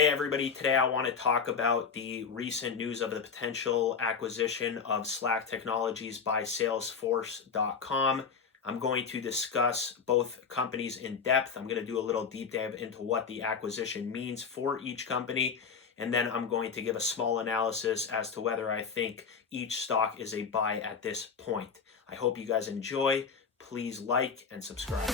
Hey everybody, today I want to talk about the recent news of the potential acquisition of Slack Technologies by Salesforce.com. I'm going to discuss both companies in depth. I'm going to do a little deep dive into what the acquisition means for each company, and then I'm going to give a small analysis as to whether I think each stock is a buy at this point. I hope you guys enjoy. Please like and subscribe.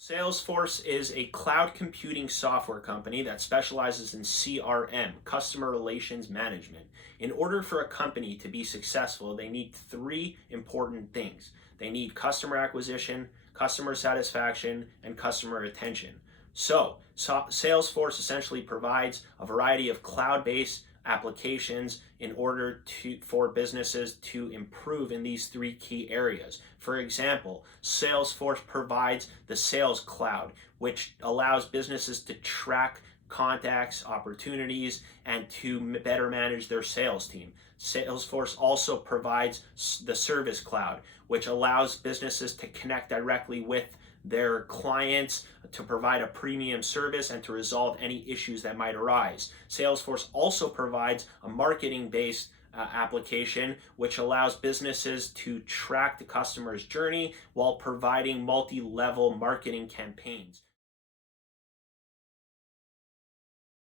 Salesforce is a cloud computing software company that specializes in CRM, customer relations management. In order for a company to be successful, they need three important things. They need customer acquisition, customer satisfaction, and customer retention. So Salesforce essentially provides a variety of cloud-based applications in order for businesses to improve in these three key areas. For example, Salesforce provides the Sales Cloud, which allows businesses to track contacts, opportunities, and to better manage their sales team. Salesforce also provides the Service Cloud, which allows businesses to connect directly with their clients to provide a premium service and to resolve any issues that might arise. Salesforce also provides a marketing-based application which allows businesses to track the customer's journey while providing multi-level marketing campaigns.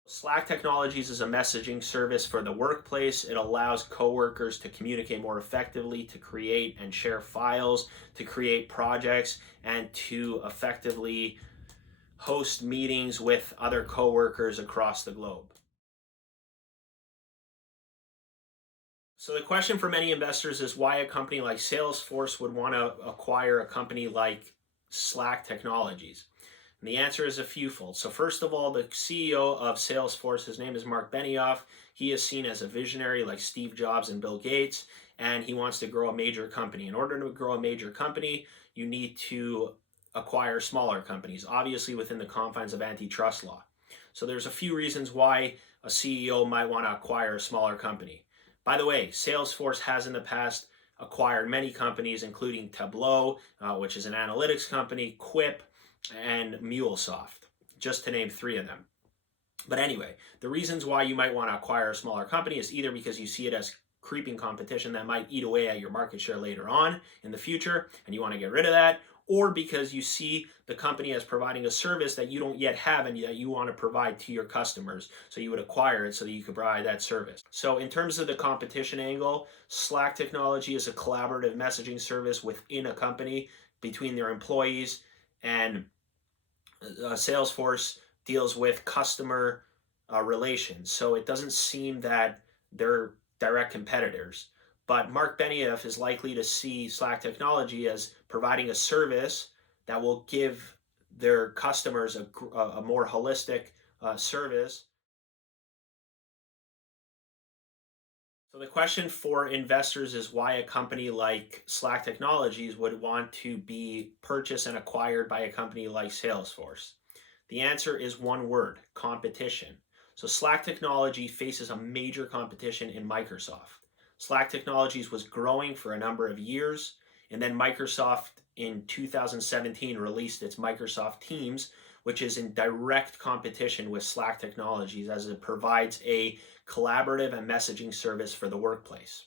Slack Technologies is a messaging service for the workplace. It allows coworkers to communicate more effectively, to create and share files, to create projects, and to effectively host meetings with other coworkers across the globe. So the question for many investors is why a company like Salesforce would want to acquire a company like Slack Technologies. And the answer is a fewfold. So first of all, the CEO of Salesforce, his name is Mark Benioff. He is seen as a visionary like Steve Jobs and Bill Gates, and he wants to grow a major company. In order to grow a major company, you need to acquire smaller companies, obviously within the confines of antitrust law. So there's a few reasons why a CEO might want to acquire a smaller company. By the way, Salesforce has in the past acquired many companies, including Tableau, which is an analytics company, Quip, and MuleSoft, just to name three of them. But anyway, the reasons why you might want to acquire a smaller company is either because you see it as creeping competition that might eat away at your market share later on in the future, and you want to get rid of that, or because you see the company as providing a service that you don't yet have and that you want to provide to your customers. So you would acquire it so that you could provide that service. So in terms of the competition angle, Slack Technology is a collaborative messaging service within a company between their employees, and Salesforce deals with customer relations. So it doesn't seem that they're direct competitors. But Mark Benioff is likely to see Slack Technology as providing a service that will give their customers a more holistic service. So the question for investors is why a company like Slack Technologies would want to be purchased and acquired by a company like Salesforce. The answer is one word: competition. So Slack Technology faces a major competition in Microsoft. Slack Technologies was growing for a number of years, and then Microsoft in 2017 released its Microsoft Teams, which is in direct competition with Slack Technologies as it provides a collaborative and messaging service for the workplace.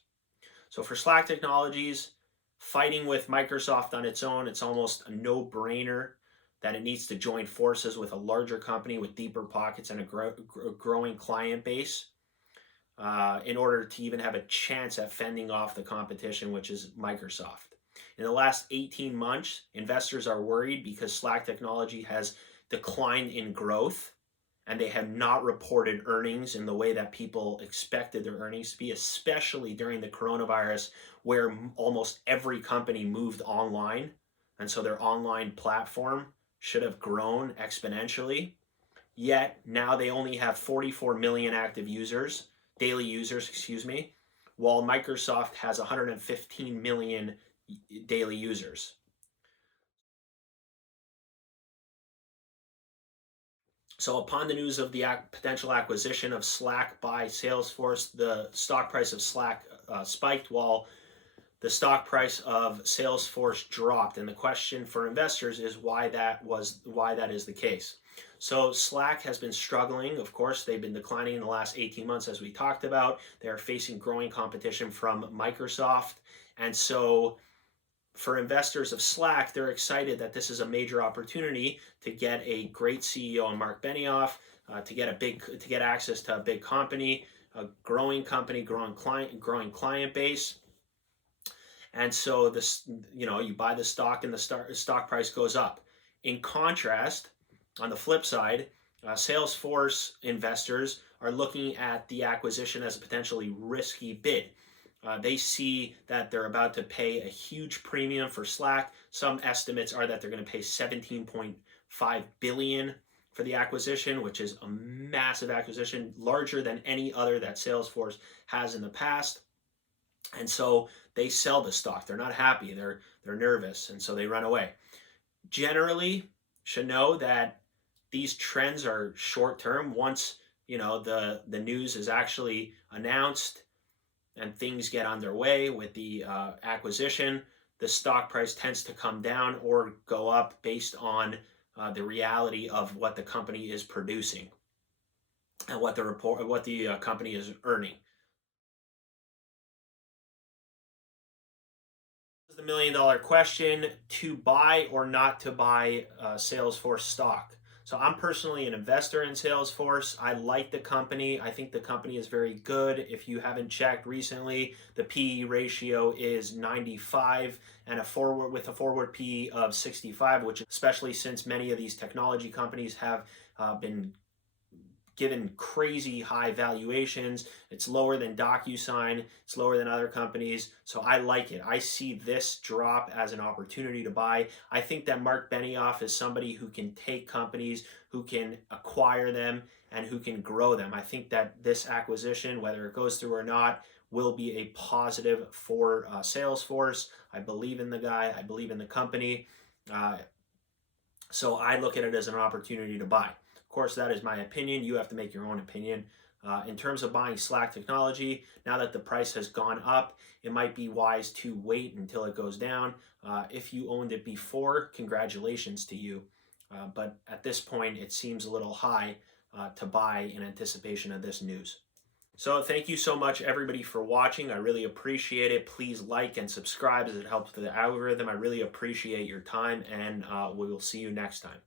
So for Slack Technologies, fighting with Microsoft on its own, it's almost a no-brainer that it needs to join forces with a larger company with deeper pockets and a growing client base in order to even have a chance at fending off the competition, which is Microsoft. In the last 18 months, investors are worried because Slack Technology has declined in growth, and they have not reported earnings in the way that people expected their earnings to be, especially during the coronavirus, where almost every company moved online. And so their online platform should have grown exponentially. Yet now they only have 44 million active users, daily users, while Microsoft has 115 million daily users. So upon the news of the potential acquisition of Slack by Salesforce, the stock price of Slack spiked while the stock price of Salesforce dropped. And the question for investors is why that is the case. So Slack has been struggling. Of course, they've been declining in the last 18 months, as we talked about. They're facing growing competition from Microsoft. And so for investors of Slack, they're excited that this is a major opportunity to get a great CEO in Mark Benioff, to get access to a big company, growing client base. And so this, you buy the stock and the stock price goes up. In contrast, on the flip side, Salesforce investors are looking at the acquisition as a potentially risky bid. They see that they're about to pay a huge premium for Slack. Some estimates are that they're going to pay 17.5 billion for the acquisition, which is a massive acquisition, larger than any other that Salesforce has in the past. And so they sell the stock. They're not happy. They're nervous, and so they run away. Generally, should know that these trends are short term. Once the news is actually announced and things get underway with the acquisition, the stock price tends to come down or go up based on the reality of what the company is producing and what the company is earning. The $1 million question: to buy or not to buy Salesforce stock. So I'm personally an investor in Salesforce. I like the company. I think the company is very good. If you haven't checked recently, the PE ratio is 95 and a forward PE of 65, which especially since many of these technology companies have been given crazy high valuations. It's lower than DocuSign. It's lower than other companies. So I like it. I see this drop as an opportunity to buy. I think that Mark Benioff is somebody who can take companies, who can acquire them, and who can grow them. I think that this acquisition, whether it goes through or not, will be a positive for Salesforce. I believe in the guy. I believe in the company. Uh, so I look at it as an opportunity to buy. Of course, that is my opinion. You have to make your own opinion. In terms of buying Slack technology, now that the price has gone up, it might be wise to wait until it goes down. If you owned it before, congratulations to you. But at this point, it seems a little high to buy in anticipation of this news. So thank you so much, everybody, for watching. I really appreciate it. Please like and subscribe as it helps with the algorithm. I really appreciate your time, and we will see you next time.